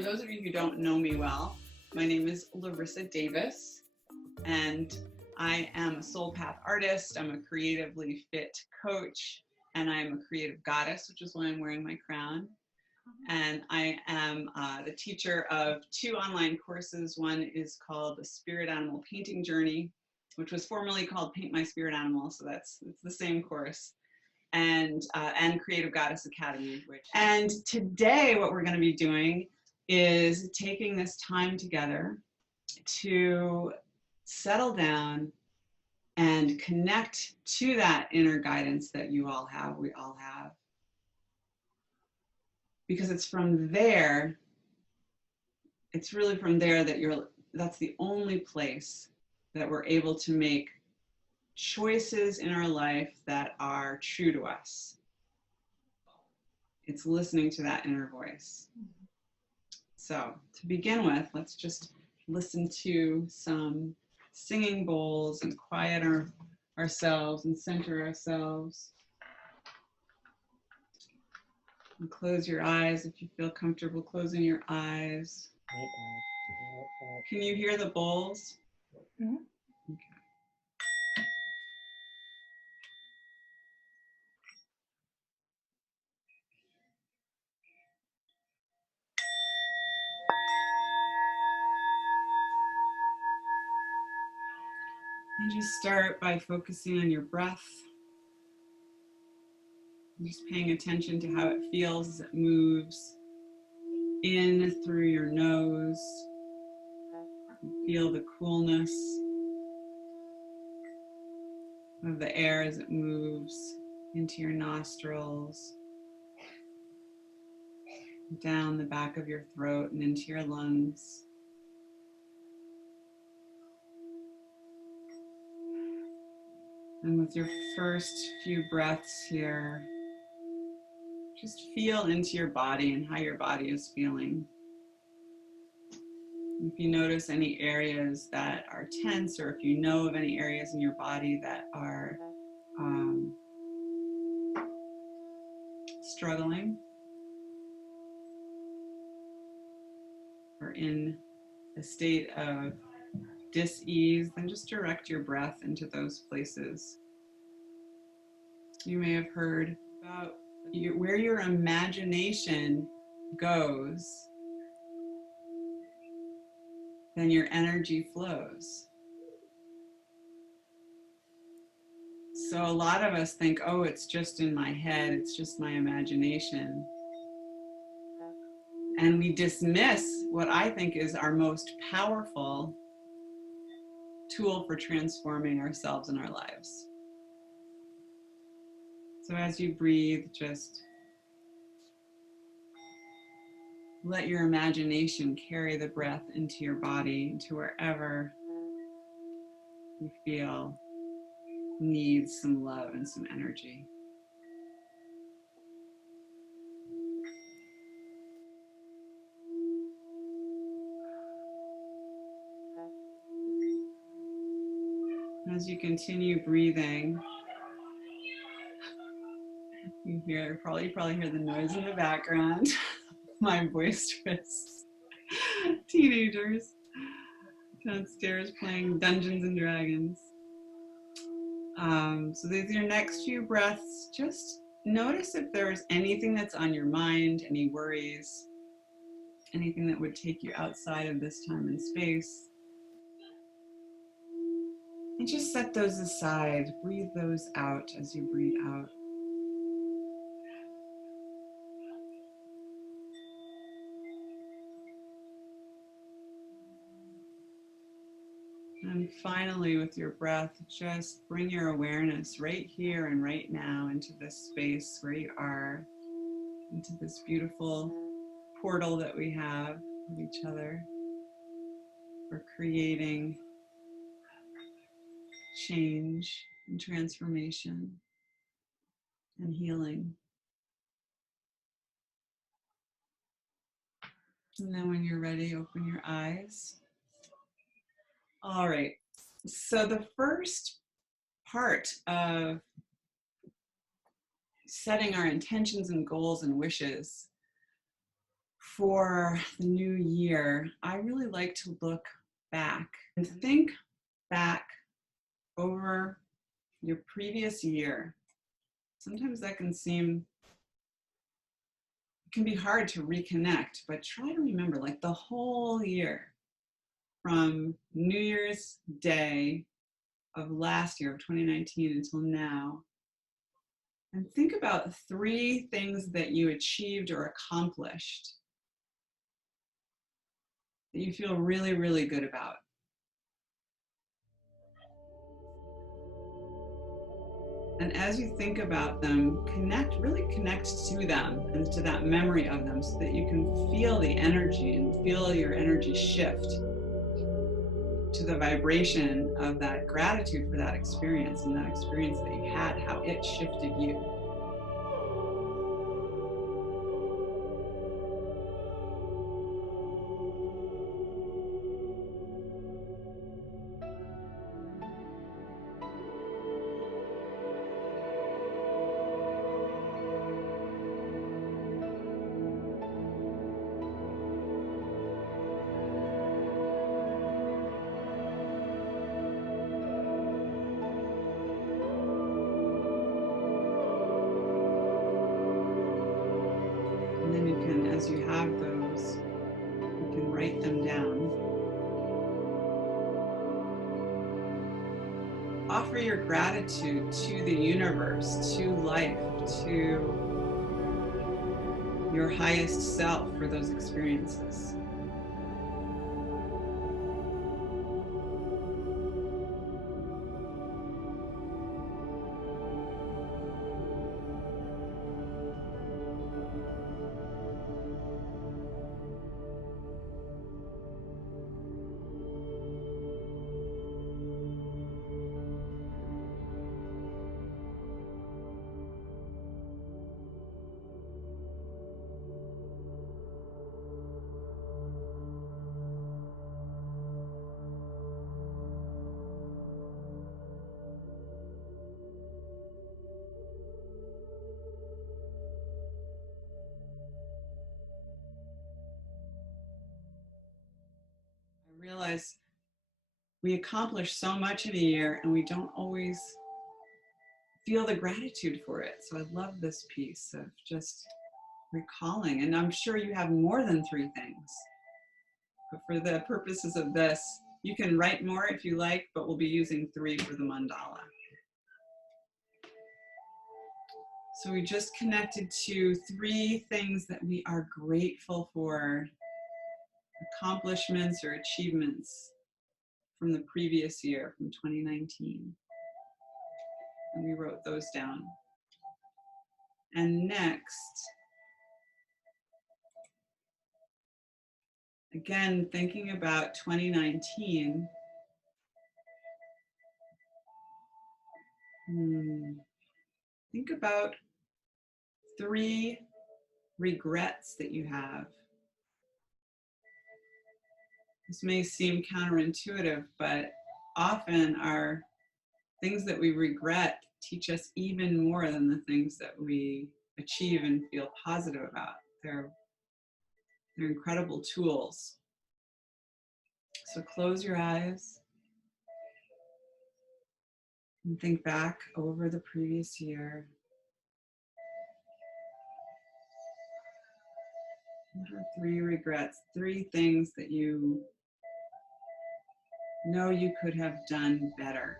For those of you who don't know me well, my name is Larissa Davis, and I am a soul path artist. I'm a creatively fit coach, and I'm a creative goddess, which is why I'm wearing my crown. And I am the teacher of 2 online courses. One is called the Spirit Animal Painting Journey, which was formerly called Paint My Spirit Animal, so it's the same course. And Creative Goddess Academy. And today what we're going to be doing is taking this time together to settle down and connect to that inner guidance that you all have, we all have. Because it's from there, it's really from there that that's the only place that we're able to make choices in our life that are true to us. It's listening to that inner voice. So to begin with, let's just listen to some singing bowls and quiet ourselves and center ourselves. And close your eyes if you feel comfortable closing your eyes. Can you hear the bowls? Mm-hmm. Okay. And just start by focusing on your breath. Just paying attention to how it feels as it moves in through your nose. Feel the coolness of the air as it moves into your nostrils, down the back of your throat and into your lungs. And with your first few breaths here, just feel into your body and how your body is feeling. If you notice any areas that are tense, or if you know of any areas in your body that are struggling or in a state of dis-ease, then just direct your breath into those places. You may have heard about where your imagination goes, then your energy flows. So a lot of us think, oh, it's just in my head, it's just my imagination. And we dismiss what I think is our most powerful tool for transforming ourselves and our lives. So as you breathe, just let your imagination carry the breath into your body, into wherever you feel needs some love and some energy. As you continue breathing, you probably hear the noise in the background. My boisterous teenagers downstairs playing Dungeons and Dragons. So these are your next few breaths. Just notice if there's anything that's on your mind, any worries, anything that would take you outside of this time and space. And just set those aside. Breathe those out as you breathe out. And finally, with your breath, just bring your awareness right here and right now into this space where you are, into this beautiful portal that we have with each other. We're creating change and transformation and healing. And then when you're ready, open your eyes. All right, so the first part of setting our intentions and goals and wishes for the new year, I really like to look back and think back over your previous year. Sometimes that can be hard to reconnect, but try to remember like the whole year from New Year's Day of last year, of 2019 until now. And think about 3 things that you achieved or accomplished that you feel really, really good about. And as you think about them, really connect to them and to that memory of them so that you can feel the energy and feel your energy shift to the vibration of that gratitude for that experience and that experience that you had, how it shifted you. And then you can, as you have those, you can write them down. Offer your gratitude to the universe, to life, to your highest self for those experiences. I realize we accomplish so much in a year and we don't always feel the gratitude for it. So I love this piece of just recalling. And I'm sure you have more than 3 things. But for the purposes of this, you can write more if you like, but we'll be using 3 for the mandala. So we just connected to 3 things that we are grateful for, accomplishments or achievements from the previous year, from 2019. And we wrote those down. And next, again, thinking about 2019, think about 3 regrets that you have. This may seem counterintuitive, but often our things that we regret teach us even more than the things that we achieve and feel positive about. They're incredible tools. So close your eyes and think back over the previous year. What are 3 regrets, 3 things that you know you could have done better?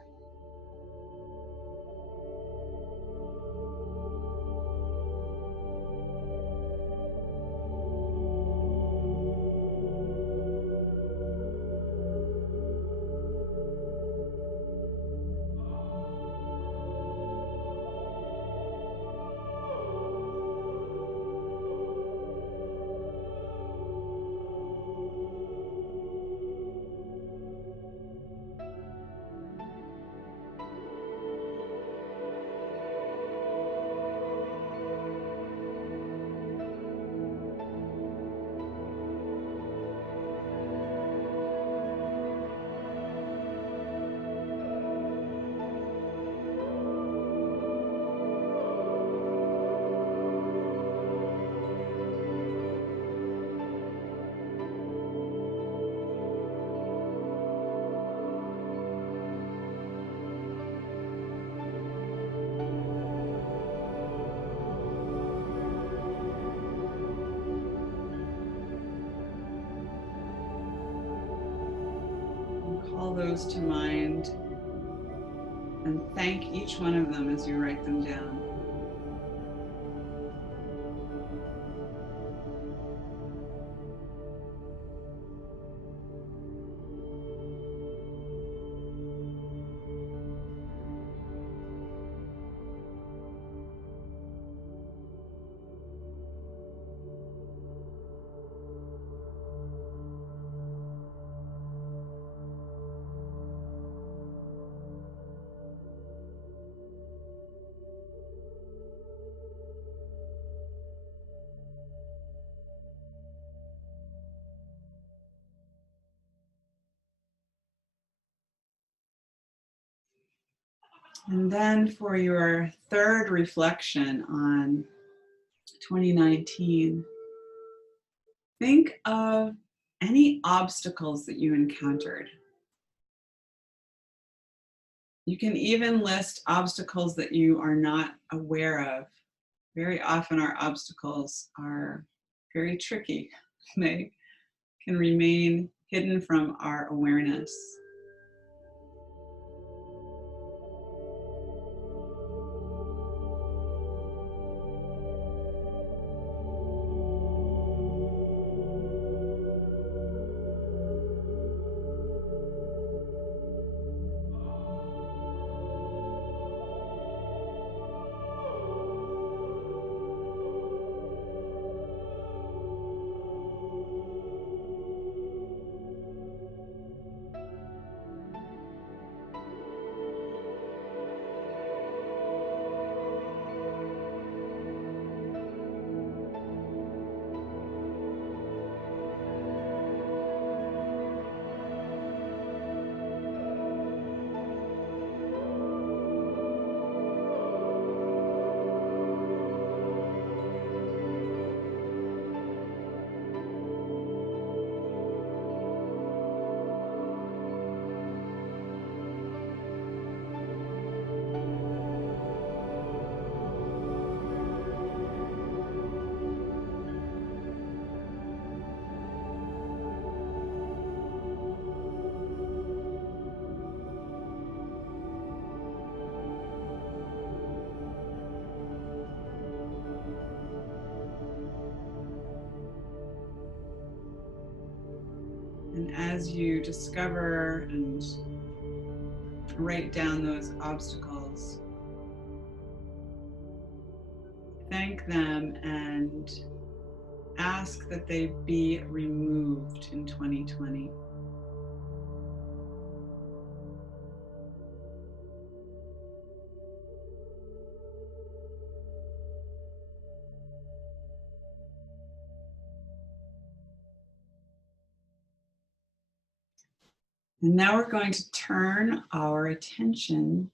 close to mind and thank each one of them as you write them down. And then for your third reflection on 2019, think of any obstacles that you encountered. You can even list obstacles that you are not aware of. Very often our obstacles are very tricky. They can remain hidden from our awareness. And as you discover and write down those obstacles, thank them and ask that they be removed in 2020. And now we're going to turn our attention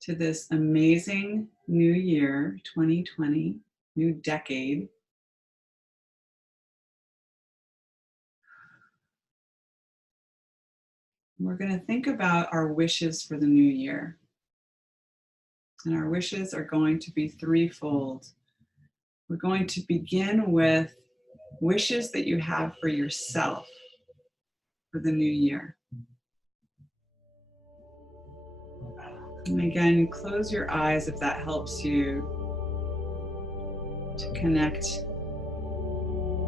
to this amazing new year, 2020, new decade. We're going to think about our wishes for the new year. And our wishes are going to be threefold. We're going to begin with wishes that you have for yourself for the new year. And again, close your eyes if that helps you to connect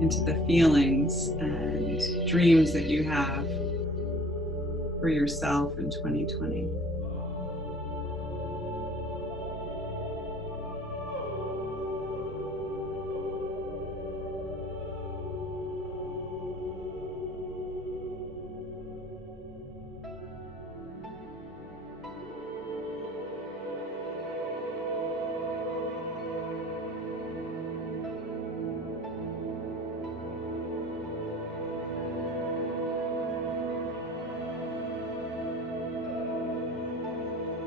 into the feelings and dreams that you have for yourself in 2020.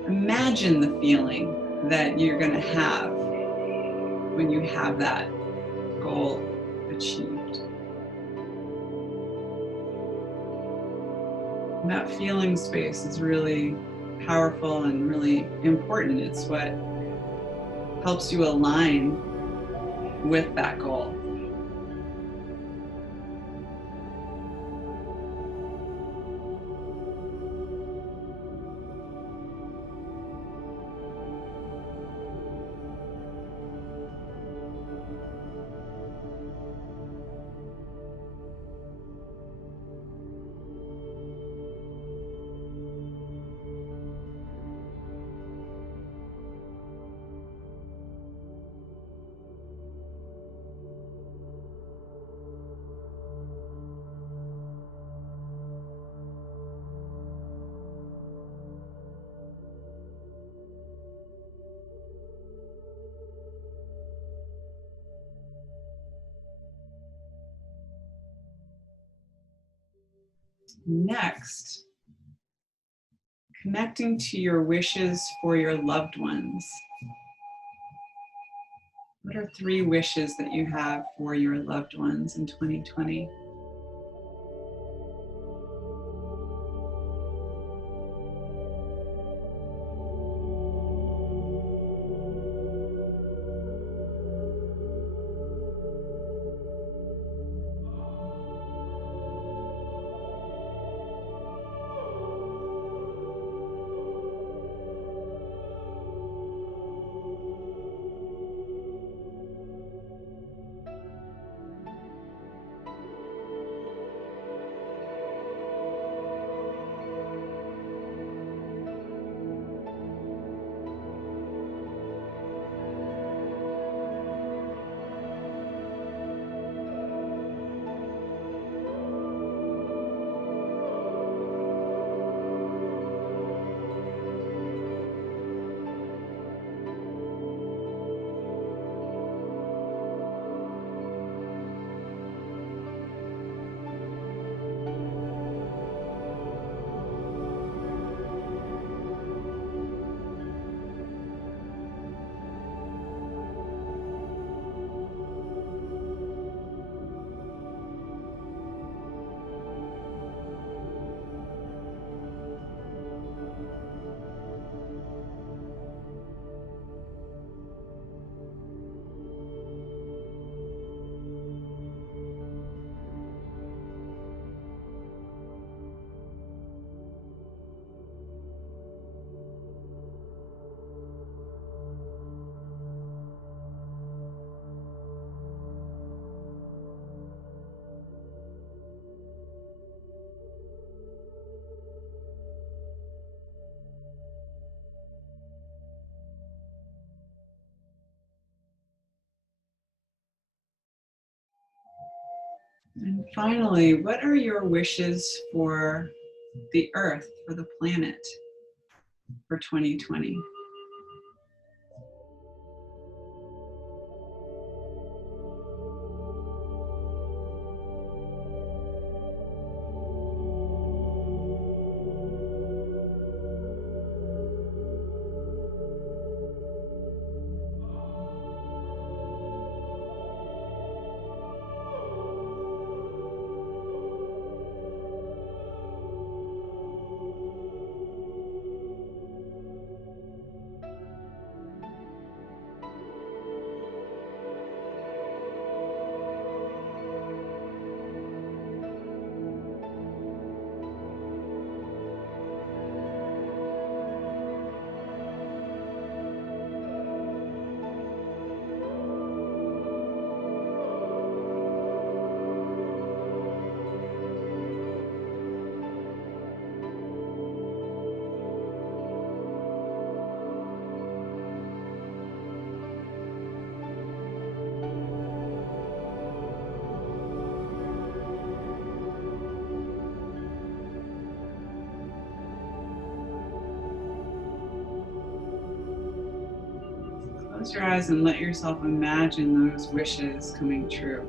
Imagine the feeling that you're going to have when you have that goal achieved. And that feeling space is really powerful and really important. It's what helps you align with that goal. Next, connecting to your wishes for your loved ones. What are 3 wishes that you have for your loved ones in 2020? And finally, what are your wishes for the earth, for the planet, for 2020? Close your eyes and let yourself imagine those wishes coming true.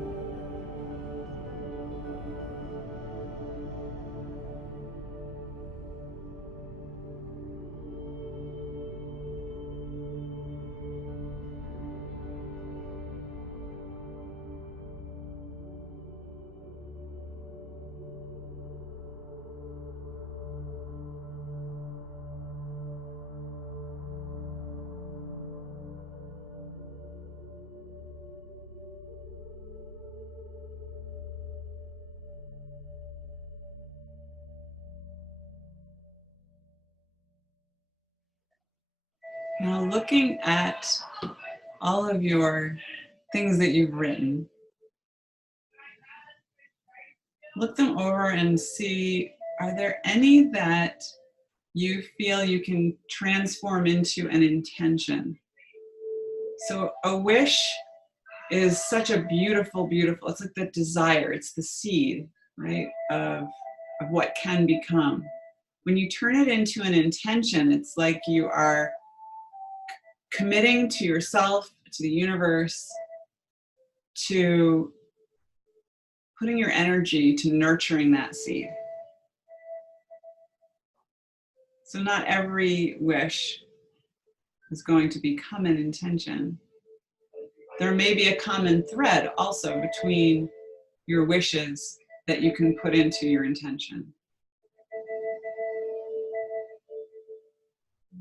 Now, looking at all of your things that you've written, look them over and see, are there any that you feel you can transform into an intention? So a wish is such a beautiful, beautiful, it's like the desire, it's the seed, right, of what can become. When you turn it into an intention, it's like you are committing to yourself, to the universe, to putting your energy to nurturing that seed. So not every wish is going to become an intention. There may be a common thread also between your wishes that you can put into your intention.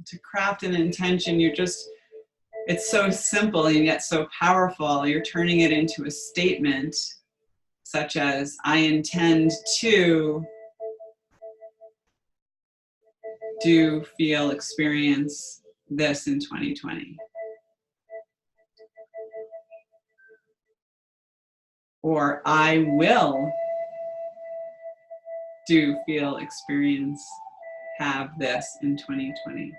To craft an intention, it's so simple and yet so powerful. You're turning it into a statement, such as, I intend to do, feel, experience this in 2020. Or I will do, feel, experience, have this in 2020.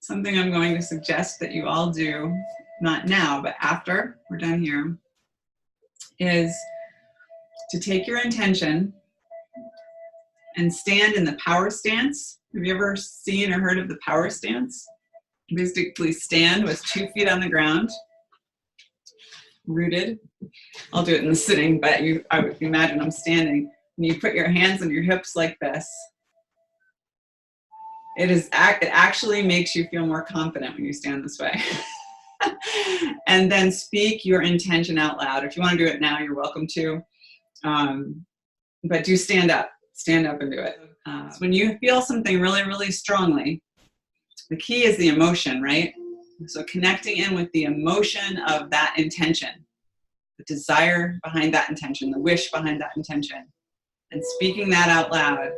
Something I'm going to suggest that you all do, not now, but after we're done here, is to take your intention and stand in the power stance. Have you ever seen or heard of the power stance? You basically stand with 2 feet on the ground, rooted. I'll do it in the sitting, but I would imagine I'm standing. And you put your hands on your hips like this. It actually makes you feel more confident when you stand this way. And then speak your intention out loud. If you want to do it now, you're welcome to. But do stand up and do it. So when you feel something really, really strongly, the key is the emotion, right? So connecting in with the emotion of that intention, the desire behind that intention, the wish behind that intention, and speaking that out loud,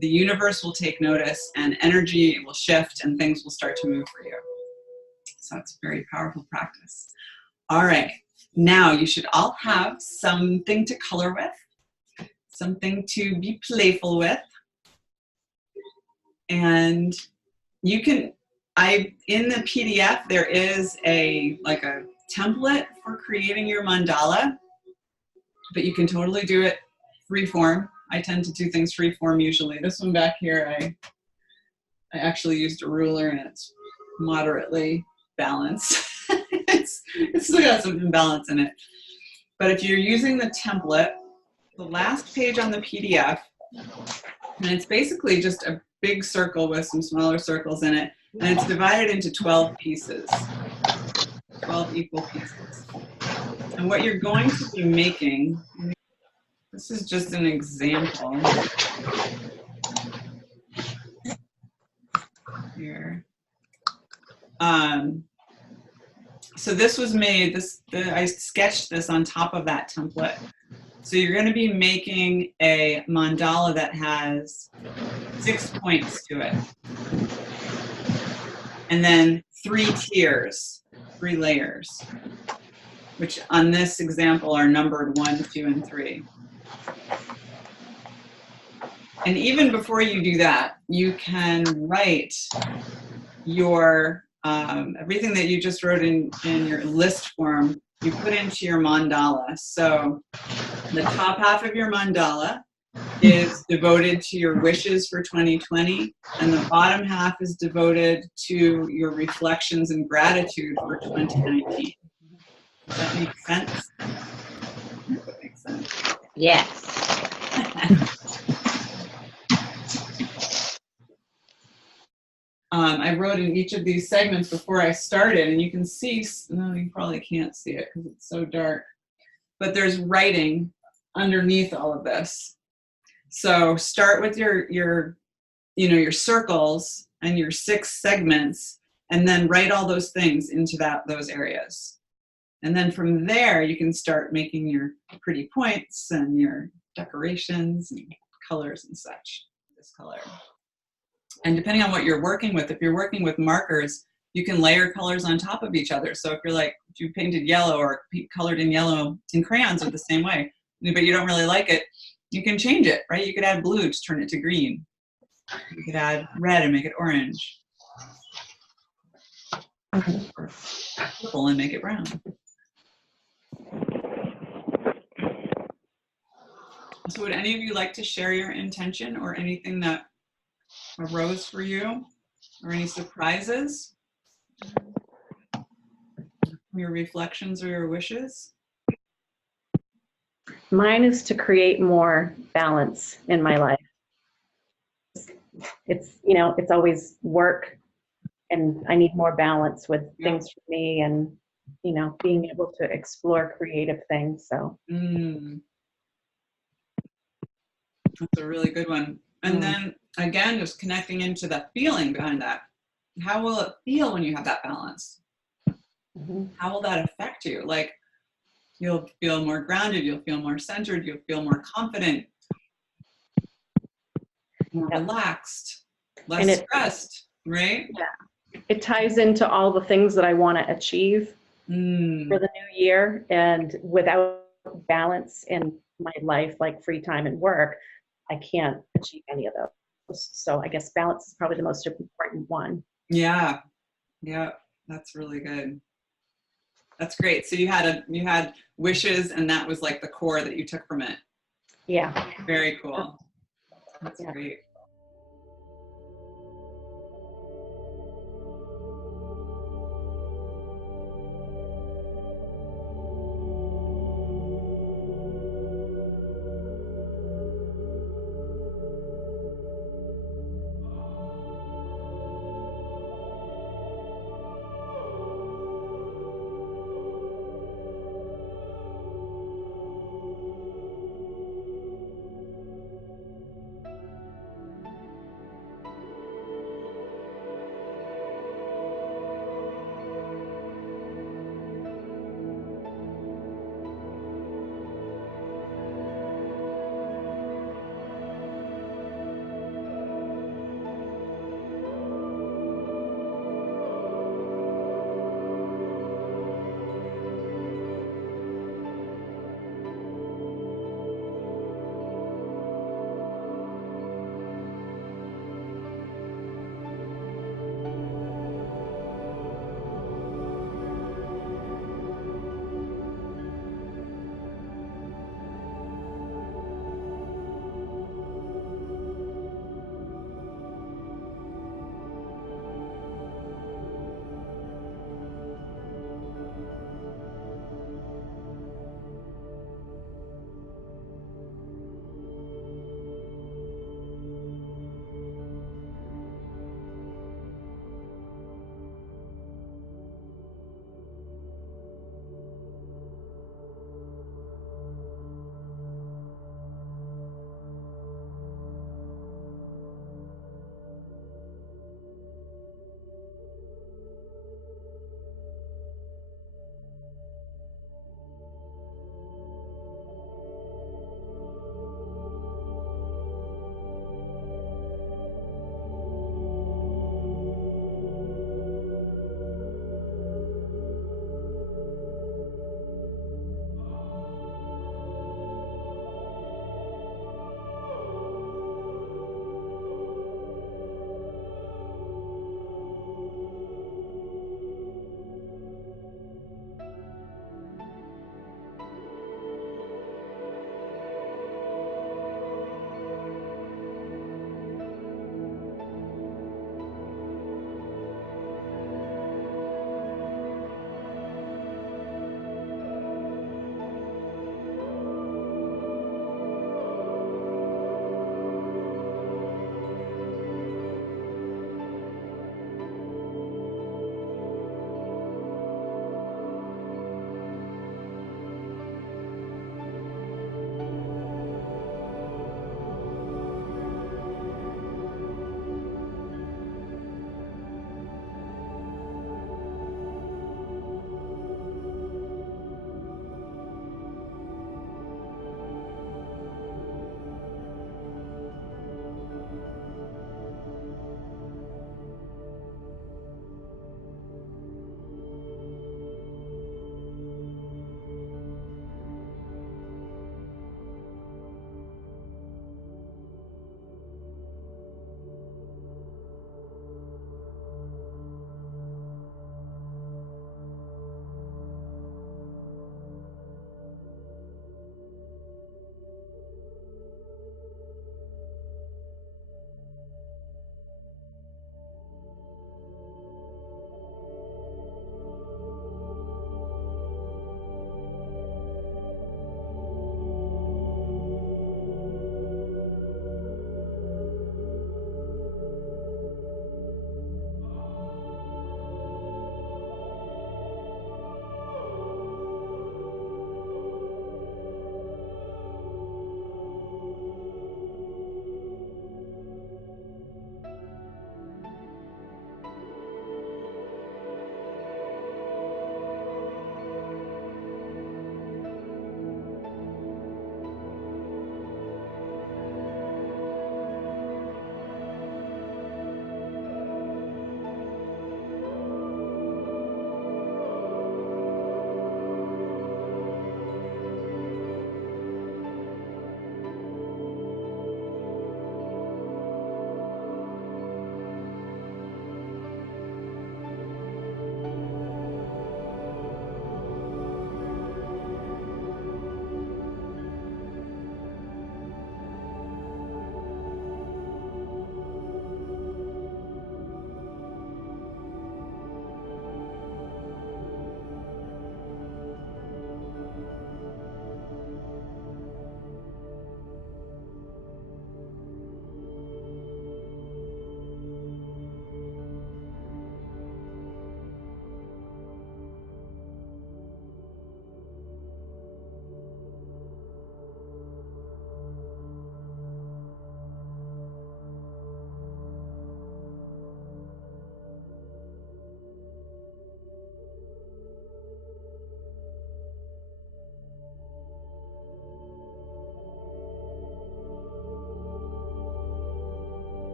the universe will take notice and energy will shift and things will start to move for you. So it's a very powerful practice. All right, now you should all have something to color with, something to be playful with. And you can, in the PDF, there is a template for creating your mandala, but you can totally do it free form. I tend to do things free form usually. This one back here, I actually used a ruler and it's moderately balanced. It's still got some imbalance in it. But if you're using the template, the last page on the PDF, and it's basically just a big circle with some smaller circles in it, and it's divided into 12 pieces, 12 equal pieces. And what you're going to be making, this is just an example here. So this was made, I sketched this on top of that template. So you're going to be making a mandala that has 6 points to it. and then 3 tiers, 3 layers, which on this example are numbered 1, 2, and 3. And even before you do that, you can write your everything that you just wrote in your list form, you put into your mandala. So the top half of your mandala is devoted to your wishes for 2020, and the bottom half is devoted to your reflections and gratitude for 2019. Does that make sense? That makes sense. Yes. I wrote in each of these segments before I started, and you can see, no, you probably can't see it because it's so dark, but there's writing underneath all of this. So start with your circles and your 6 segments, and then write all those things into those areas. And then from there, you can start making your pretty points and your decorations and colors and such. This color. And depending on what you're working with, if you're working with markers, you can layer colors on top of each other. So if you painted yellow or colored in yellow, and crayons are the same way, but you don't really like it, you can change it, right? You could add blue to turn it to green. You could add red and make it orange. Or purple and make it brown. So would any of you like to share your intention or anything that arose for you, or any surprises, your reflections or your wishes? Mine is to create more balance in my life. It's always work, and I need more balance with things for me, and being able to explore creative things. So that's a really good one. And then again, just connecting into the feeling behind that. How will it feel when you have that balance? How will that affect you? Like, you'll feel more grounded, you'll feel more centered, you'll feel more confident, more relaxed, less stressed, right? Yeah. It ties into all the things that I want to achieve for the new year. And without balance in my life, like free time and work, I can't achieve any of those. So I guess balance is probably the most important one. Yeah. Yeah. That's really good. That's great. So you had wishes, and that was like the core that you took from it. Yeah. Very cool. That's great.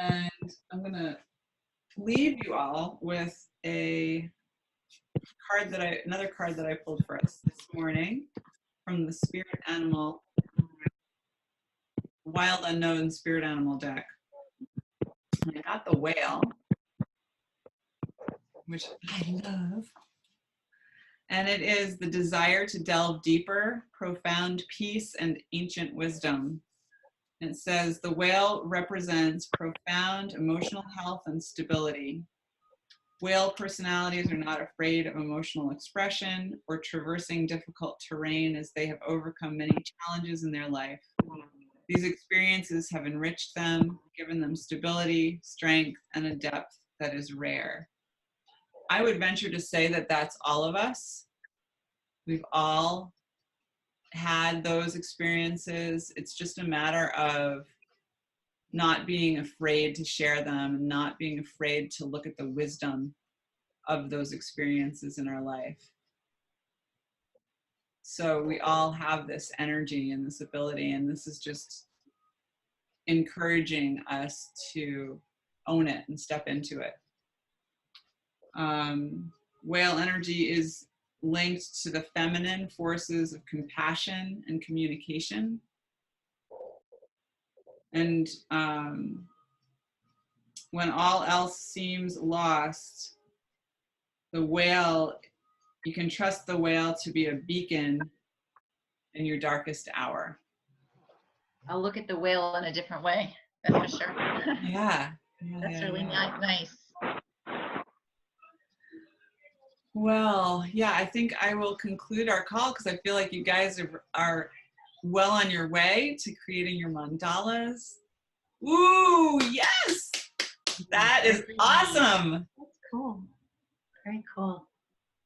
And I'm going to leave you all with another card that I pulled for us this morning from the Spirit Animal, Wild Unknown Spirit Animal deck. And I got the whale, which I love. And it is the desire to delve deeper, profound peace, and ancient wisdom. It says the whale represents profound emotional health and stability. Whale personalities are not afraid of emotional expression or traversing difficult terrain as they have overcome many challenges in their life. These experiences have enriched them, given them stability, strength, and a depth that is rare. I would venture to say that that's all of us. We've all had those experiences. It's just a matter of not being afraid to share them and not being afraid to look at the wisdom of those experiences in our life. So we all have this energy and this ability, and this is just encouraging us to own it and step into it. Whale energy is linked to the feminine forces of compassion and communication. And when all else seems lost, the whale, you can trust the whale to be a beacon in your darkest hour. I'll look at the whale in a different way, that's for sure. Yeah. That's really nice. Well, yeah, I think I will conclude our call because I feel like you guys are well on your way to creating your mandalas. Ooh, yes! That is awesome. That's cool. Very cool.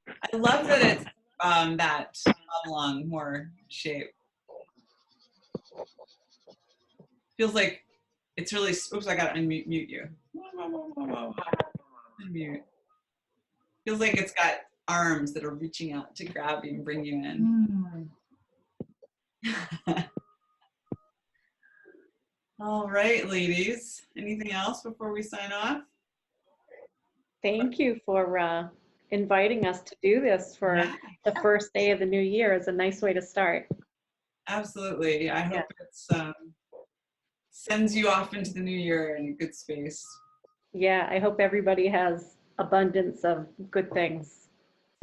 I love that it's that oblong more shape. Feels like it's really, oops, I gotta unmute you. Unmute. Feels like it's got arms that are reaching out to grab you and bring you in. All right, ladies. Anything else before we sign off? Thank you for inviting us to do this for the first day of the new year. It's a nice way to start. Absolutely. I hope it's sends you off into the new year in a good space. Yeah, I hope everybody has abundance of good things.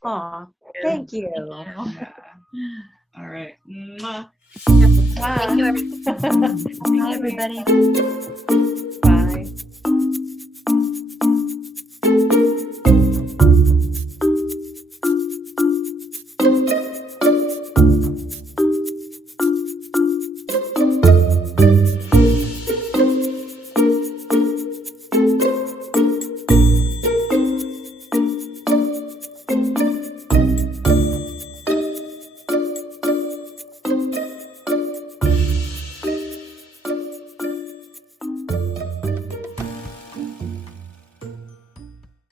Aw, thank you. Yeah. All right. Mwah. Thank you, everybody.